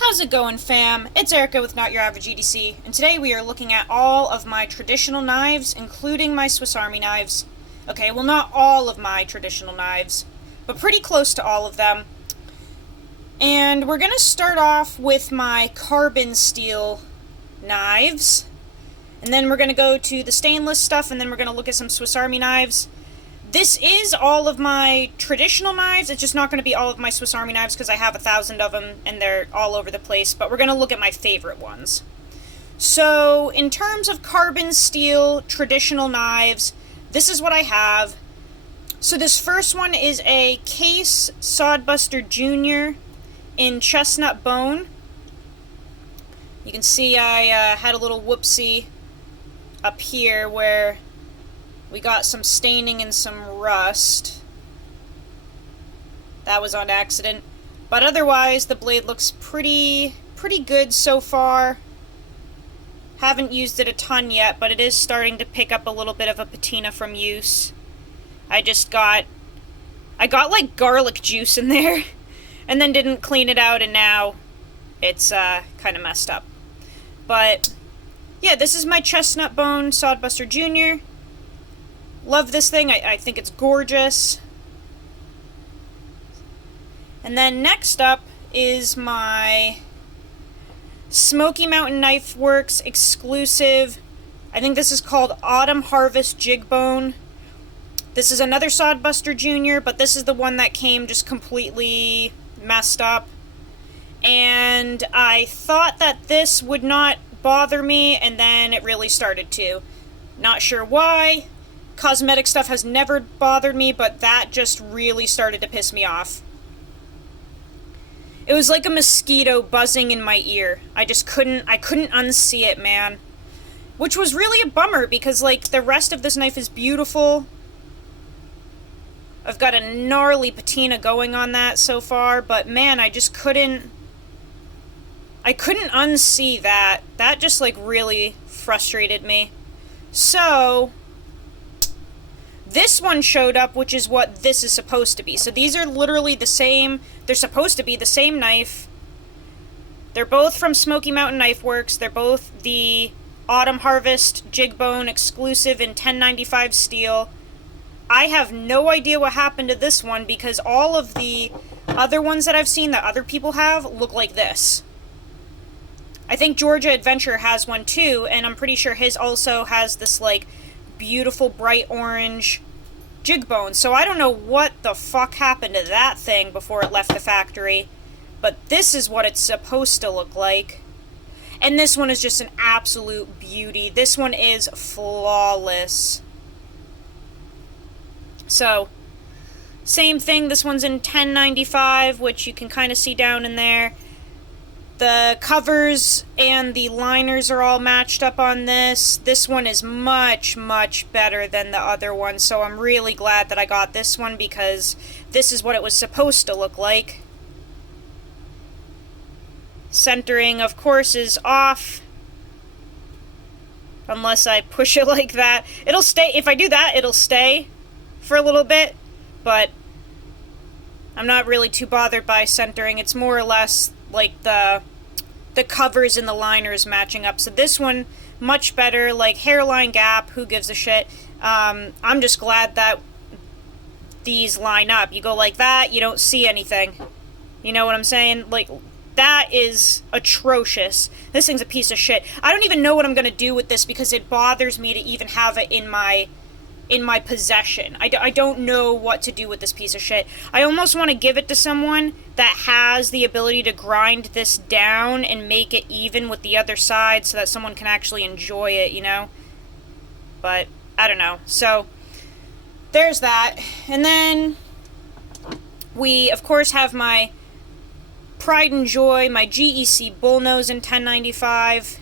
How's it going, fam? It's Erica with Not Your Average EDC, and today we are looking at all of my traditional knives, including my Swiss Army knives. Okay, well, not all of my traditional knives, but pretty close to all of them. And we're gonna start off with my carbon steel knives, and then we're gonna go to the stainless stuff, and then we're gonna look at some Swiss Army knives. This is all of my traditional knives. It's just not going to be all of my Swiss Army knives because I have 1,000 of them and they're all over the place. But we're going to look at my favorite ones. So, in terms of carbon steel traditional knives, this is what I have. So this first one is a Case Sodbuster Jr. in chestnut bone. You can see I had a little whoopsie up here where we got some staining and some rust. That was on accident. But otherwise, the blade looks pretty good so far. Haven't used it a ton yet, but it is starting to pick up a little bit of a patina from use. I got like garlic juice in there, and then didn't clean it out, and now it's kind of messed up. But yeah, this is my chestnut bone Sodbuster Jr. Love this thing. I think it's gorgeous. And then next up is my Smoky Mountain Knife Works exclusive. I think this is called Autumn Harvest Jig Bone. This is another Sodbuster Jr., but this is the one that came just completely messed up. And I thought that this would not bother me, and then it really started to. Not sure why. Cosmetic stuff has never bothered me, but that just really started to piss me off. It was like a mosquito buzzing in my ear. I couldn't unsee it, man. Which was really a bummer, because, like, the rest of this knife is beautiful. I've got a gnarly patina going on that so far, but man, I couldn't unsee that. That just, like, really frustrated me. So this one showed up, which is what this is supposed to be. So these are literally the same. They're supposed to be the same knife. They're both from Smoky Mountain Knife Works. They're both the Autumn Harvest Jig Bone exclusive in 1095 steel. I have no idea what happened to this one because all of the other ones that I've seen that other people have look like this. I think Georgia Adventure has one too, and I'm pretty sure his also has this, like, beautiful bright orange jig bone. So I don't know what the fuck happened to that thing before it left the factory, but this is what it's supposed to look like. And this one is just an absolute beauty. This one is flawless. So same thing, this one's in 1095, which you can kind of see down in there. The covers and the liners are all matched up on this. This one is much, much better than the other one, so I'm really glad that I got this one because this is what it was supposed to look like. Centering, of course, is off. Unless I push it like that. It'll stay. If I do that, it'll stay for a little bit, but I'm not really too bothered by centering. It's more or less like the covers and the liners matching up. So this one, much better, like hairline gap, who gives a shit. I'm just glad that these line up. You go like that, you don't see anything. You know what I'm saying? Like, that is atrocious. This thing's a piece of shit. I don't even know what I'm gonna do with this because it bothers me to even have it in my possession. I don't know what to do with this piece of shit. I almost want to give it to someone that has the ability to grind this down and make it even with the other side so that someone can actually enjoy it, you know? But, I don't know. So, there's that. And then we, of course, have my Pride and Joy, my GEC Bullnose in 1095.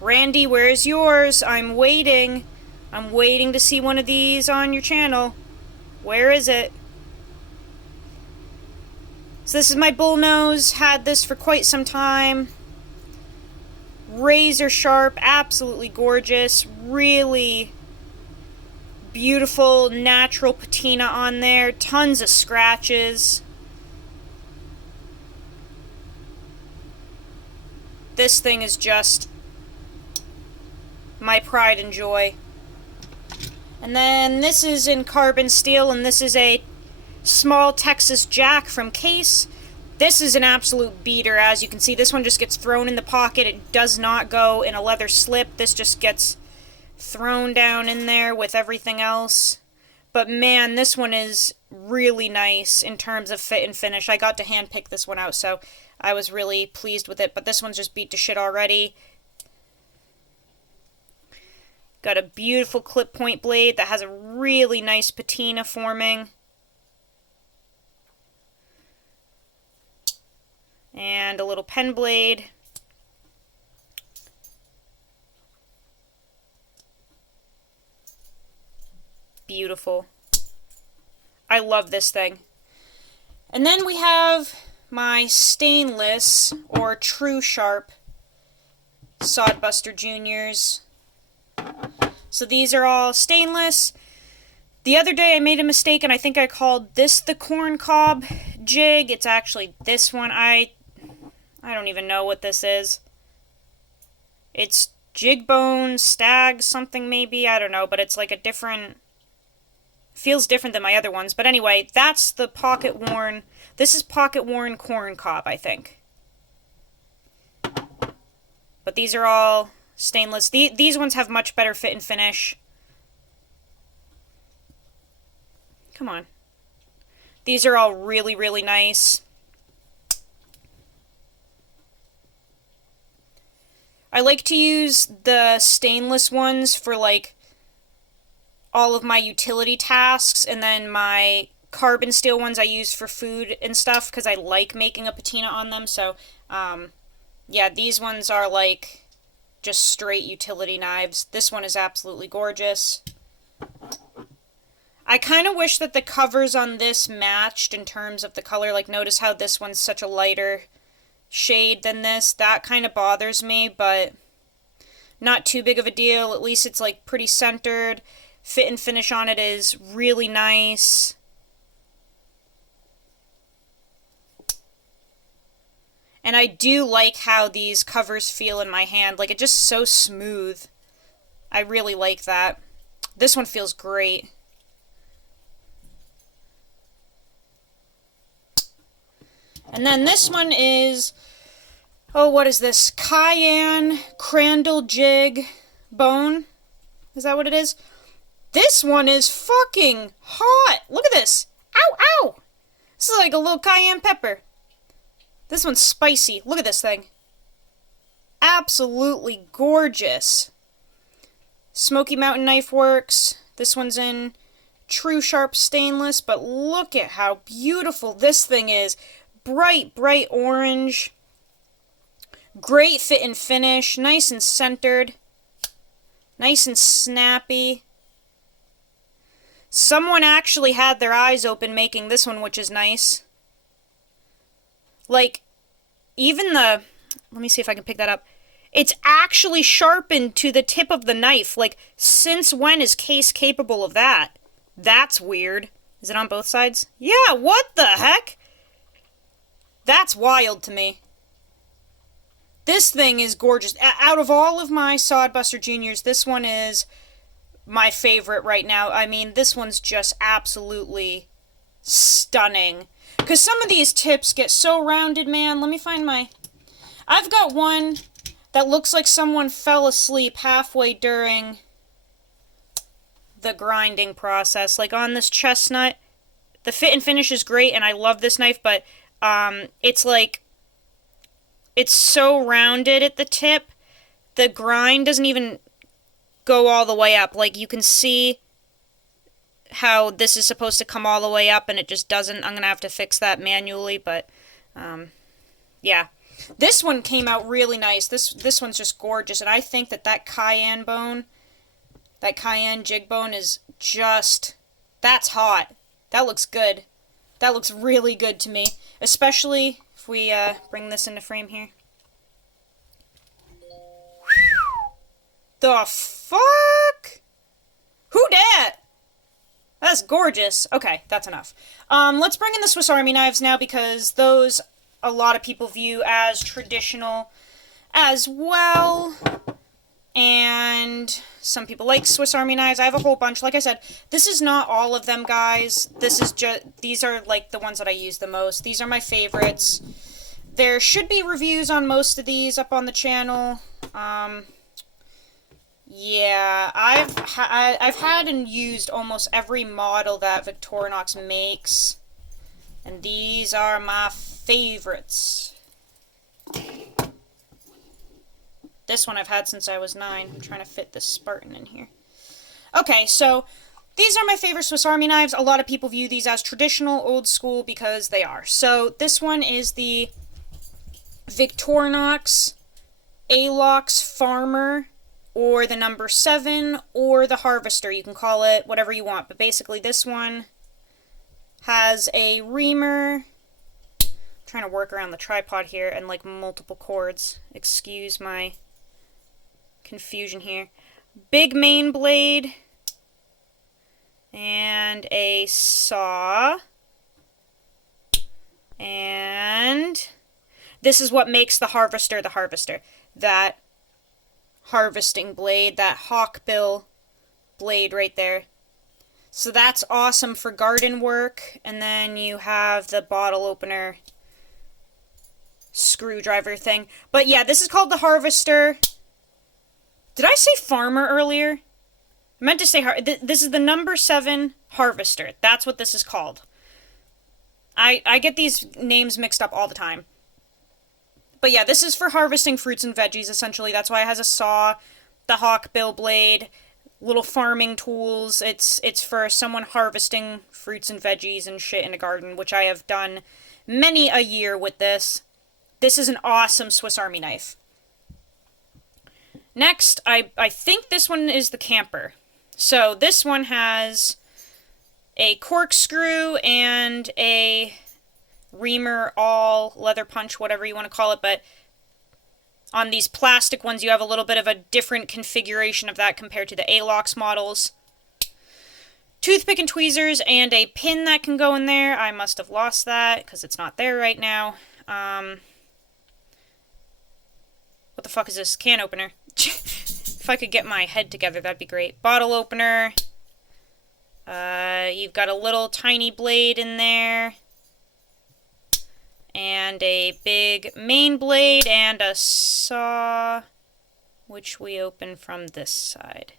Randy, where's yours? I'm waiting. I'm waiting to see one of these on your channel. Where is it? So this is my Bullnose. Had this for quite some time. Razor sharp, absolutely gorgeous. Really beautiful, natural patina on there. Tons of scratches. This thing is just my pride and joy. And then this is in carbon steel, and this is a small Texas Jack from Case. This is an absolute beater, as you can see. This one just gets thrown in the pocket. It does not go in a leather slip. This just gets thrown down in there with everything else. But man, this one is really nice in terms of fit and finish. I got to handpick this one out, so I was really pleased with it. But this one's just beat to shit already. Got a beautiful clip point blade that has a really nice patina forming. And a little pen blade. Beautiful. I love this thing. And then we have my stainless or True Sharp Sodbuster Juniors. So these are all stainless. The other day I made a mistake and I think I called this the corn cob jig. It's actually this one. I don't even know what this is. It's jig bone, stag, something maybe. I don't know, but it's like a different... feels different than my other ones. But anyway, that's the pocket worn... This is pocket worn corn cob, I think. But these are all stainless. These ones have much better fit and finish. Come on. These are all really, really nice. I like to use the stainless ones for, like, all of my utility tasks, and then my carbon steel ones I use for food and stuff, because I like making a patina on them, so, yeah, these ones are, like, just straight utility knives. This one is absolutely gorgeous. I kind of wish that the covers on this matched in terms of the color. Like, notice how this one's such a lighter shade than this. That kind of bothers me, but not too big of a deal. At least it's, like, pretty centered. Fit and finish on it is really nice. And I do like how these covers feel in my hand. Like, it's just so smooth. I really like that. This one feels great. And then this one is, oh, what is this? Cayenne Crandall Jig Bone. Is that what it is? This one is fucking hot. Look at this. Ow, ow. This is like a little cayenne pepper. This one's spicy. Look at this thing. Absolutely gorgeous. Smoky Mountain Knife Works. This one's in True Sharp Stainless, but look at how beautiful this thing is. Bright, bright orange. Great fit and finish. Nice and centered. Nice and snappy. Someone actually had their eyes open making this one, which is nice. Like, even the... Let me see if I can pick that up. It's actually sharpened to the tip of the knife. Like, since when is Case capable of that? That's weird. Is it on both sides? Yeah, what the heck? That's wild to me. This thing is gorgeous. Out of all of my Sodbuster Juniors, this one is my favorite right now. I mean, this one's just absolutely stunning. Because some of these tips get so rounded, man. Let me find my... I've got one that looks like someone fell asleep halfway during the grinding process. Like on this chestnut, the fit and finish is great, and I love this knife, but it's like... It's so rounded at the tip, the grind doesn't even go all the way up. Like, you can see how this is supposed to come all the way up, and it just doesn't. I'm going to have to fix that manually, but, yeah. This one came out really nice. This one's just gorgeous, and I think that cayenne bone, that cayenne jig bone is just... That's hot. That looks good. That looks really good to me, especially... we bring this into frame here. The fuck? Who dat? That's gorgeous. Okay, that's enough. Let's bring in the Swiss Army knives now, because those a lot of people view as traditional as well. And some people like Swiss Army knives. I have a whole bunch. Like I said, this is not all of them, guys. This is these are like the ones that I use the most. These are my favorites. There should be reviews on most of these up on the channel. Yeah, I've had and used almost every model that Victorinox makes. And these are my favorites. This one I've had since I was 9. I'm trying to fit this Spartan in here. Okay, so these are my favorite Swiss Army knives. A lot of people view these as traditional, old school, because they are. So this one is the Victorinox Alox Farmer, or the number 7, or the Harvester. You can call it whatever you want, but basically this one has a reamer. I'm trying to work around the tripod here and like multiple cords. Excuse my confusion here. Big main blade and a saw, and this is what makes the Harvester the Harvester. That harvesting blade, that hawkbill blade right there. So that's awesome for garden work. And then you have the bottle opener screwdriver thing. But yeah, this is called the Harvester. Did I say Farmer earlier? I meant to say this is the number 7 Harvester. That's what this is called. I get these names mixed up all the time. But yeah, this is for harvesting fruits and veggies, essentially. That's why it has a saw, the hawkbill blade, little farming tools. It's for someone harvesting fruits and veggies and shit in a garden, which I have done many a year with this. This is an awesome Swiss Army knife. Next, I think this one is the Camper. So this one has a corkscrew and a reamer, all leather punch, whatever you want to call it, but on these plastic ones you have a little bit of a different configuration of that compared to the Alox models. Toothpick and tweezers and a pin that can go in there. I must have lost that because it's not there right now. What the fuck is this? Can opener. If I could get my head together, that'd be great. Bottle opener. You've got a little tiny blade in there. And a big main blade and a saw, which we open from this side.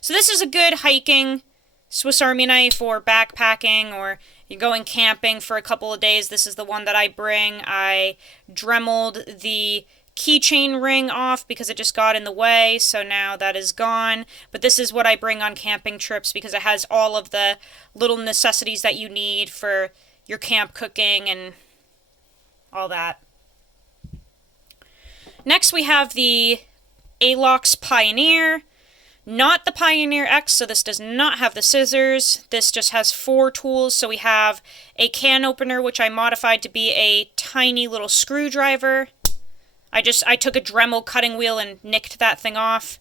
So this is a good hiking Swiss Army knife, or backpacking, or you're going camping for a couple of days. This is the one that I bring. I dremeled the keychain ring off because it just got in the way, so now that is gone. But this is what I bring on camping trips because it has all of the little necessities that you need for your camp cooking and all that. Next we have the Alox Pioneer. Not the Pioneer X, so this does not have the scissors. This just has 4 tools. So we have a can opener, which I modified to be a tiny little screwdriver. I took a Dremel cutting wheel and nicked that thing off.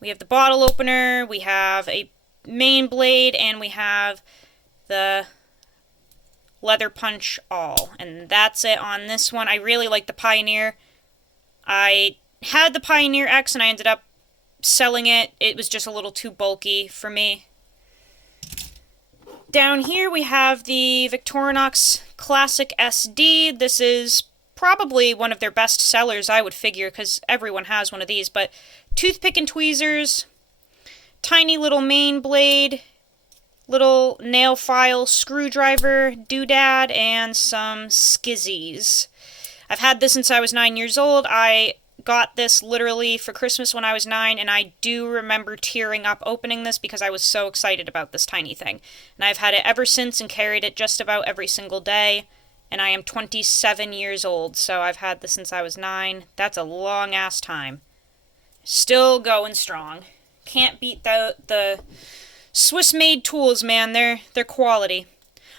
We have the bottle opener, we have a main blade, and we have the leather punch all. And that's it on this one. I really like the Pioneer. I had the Pioneer X and I ended up selling it. It was just a little too bulky for me. Down here we have the Victorinox Classic SD. This is probably one of their best sellers, I would figure, because everyone has one of these. But toothpick and tweezers, tiny little main blade, little nail file screwdriver, doodad, and some skizzies. I've had this since I was 9 years old. I got this literally for Christmas when I was 9, and I do remember tearing up opening this because I was so excited about this tiny thing. And I've had it ever since and carried it just about every single day. And I am 27 years old, so I've had this since I was 9. That's a long-ass time. Still going strong. Can't beat the Swiss-made tools, man. They're quality.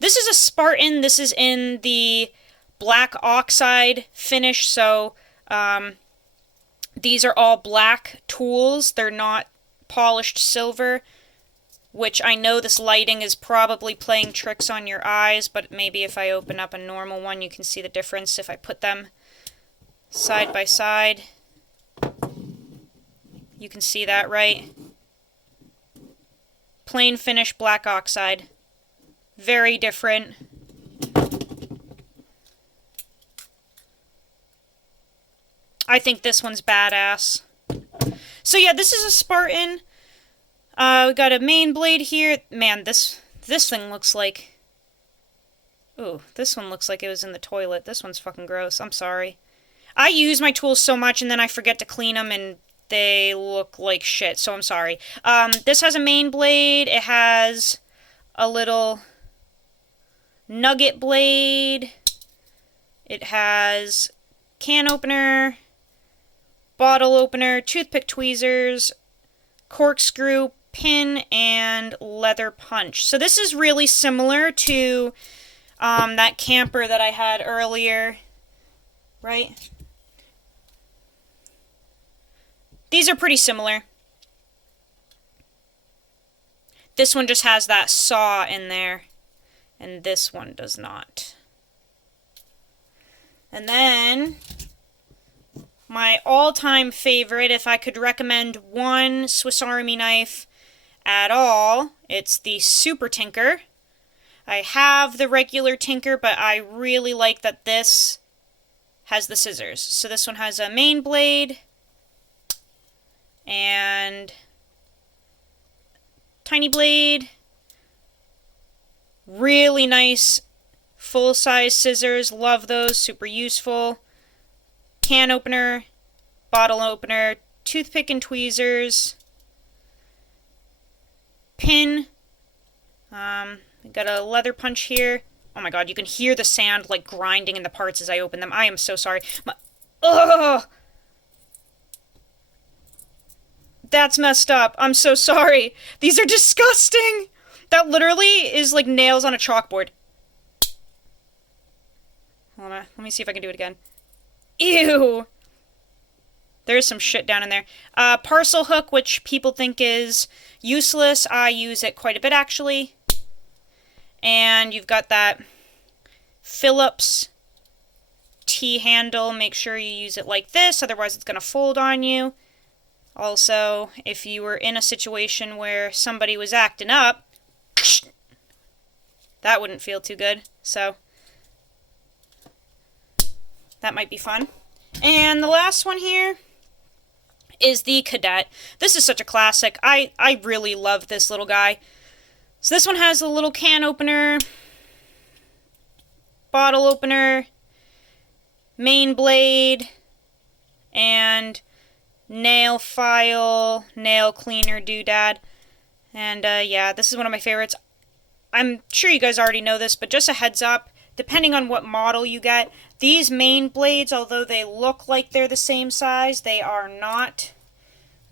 This is a Spartan. This is in the black oxide finish, so these are all black tools. They're not polished silver, which I know this lighting is probably playing tricks on your eyes, but maybe if I open up a normal one, you can see the difference if I put them side by side. You can see that, right? Plain finish black oxide. Very different. I think this one's badass. So yeah, this is a Spartan. We got a main blade here. Man, this thing looks like... Ooh, this one looks like it was in the toilet. This one's fucking gross. I'm sorry. I use my tools so much and then I forget to clean them and they look like shit, so I'm sorry. This has a main blade. It has a little nugget blade. It has can opener, bottle opener, toothpick tweezers, corkscrew, pin, and leather punch. So this is really similar to that camper that I had earlier, right? These are pretty similar. This one just has that saw in there, and this one does not. And then, my all-time favorite, if I could recommend one Swiss Army knife at all, it's the Super Tinker. I have the regular Tinker, but I really like that this has the scissors. So this one has a main blade and tiny blade. Really nice full-size scissors. Love those. Super useful. Can opener, bottle opener, toothpick and tweezers, pin. We got a leather punch here. Oh my god, you can hear the sand like grinding in the parts as I open them. I am so sorry. Ugh! That's messed up. I'm so sorry. These are disgusting. That literally is like nails on a chalkboard. Hold on. Let me see if I can do it again. Ew. There's some shit down in there. Parcel hook, which people think is useless. I use it quite a bit, actually. And you've got that Phillips T-handle. Make sure you use it like this, otherwise it's going to fold on you. Also, if you were in a situation where somebody was acting up, that wouldn't feel too good. So, that might be fun. And the last one here is the Cadet. This is such a classic. I really love this little guy. So this one has a little can opener, bottle opener, main blade, and nail file, nail cleaner doodad. And yeah, this is one of my favorites. I'm sure you guys already know this, but just a heads up, depending on what model you get, these main blades, although they look like they're the same size, they are not.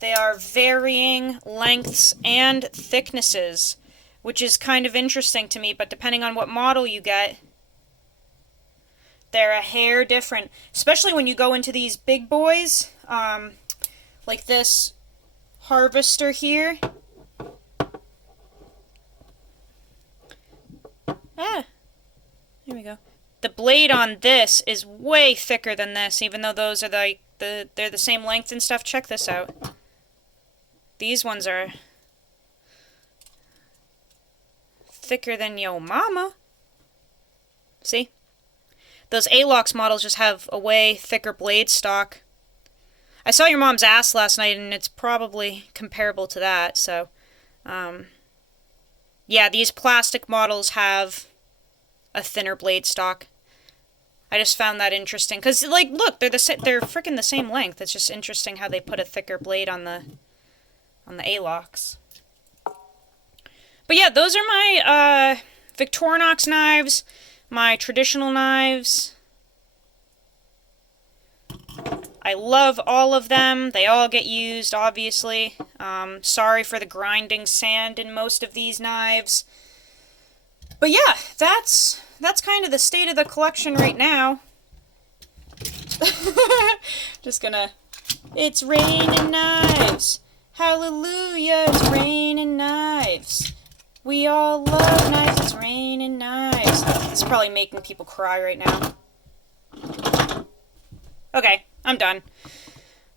They are varying lengths and thicknesses, which is kind of interesting to me, but depending on what model you get, they're a hair different. Especially when you go into these big boys, like this Harvester here. Ah, here we go. The blade on this is way thicker than this, even though those are like they're the same length and stuff. Check this out. These ones are thicker than yo mama. See? Those Alox models just have a way thicker blade stock. I saw your mom's ass last night, and it's probably comparable to that, so... yeah, these plastic models have a thinner blade stock. I just found that interesting, because, like, look, they're freaking the same length. It's just interesting how they put a thicker blade on the Alox. But yeah, those are my Victorinox knives, my traditional knives. I love all of them. They all get used, obviously. Sorry for the grinding sand in most of these knives. But yeah, that's kind of the state of the collection right now. Just gonna... It's raining knives. Hallelujah, it's raining knives. We all love knives, it's raining knives. It's probably making people cry right now. Okay, I'm done.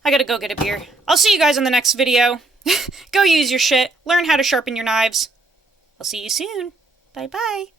I gotta go get a beer. I'll see you guys in the next video. Go use your shit. Learn how to sharpen your knives. I'll see you soon. Bye-bye.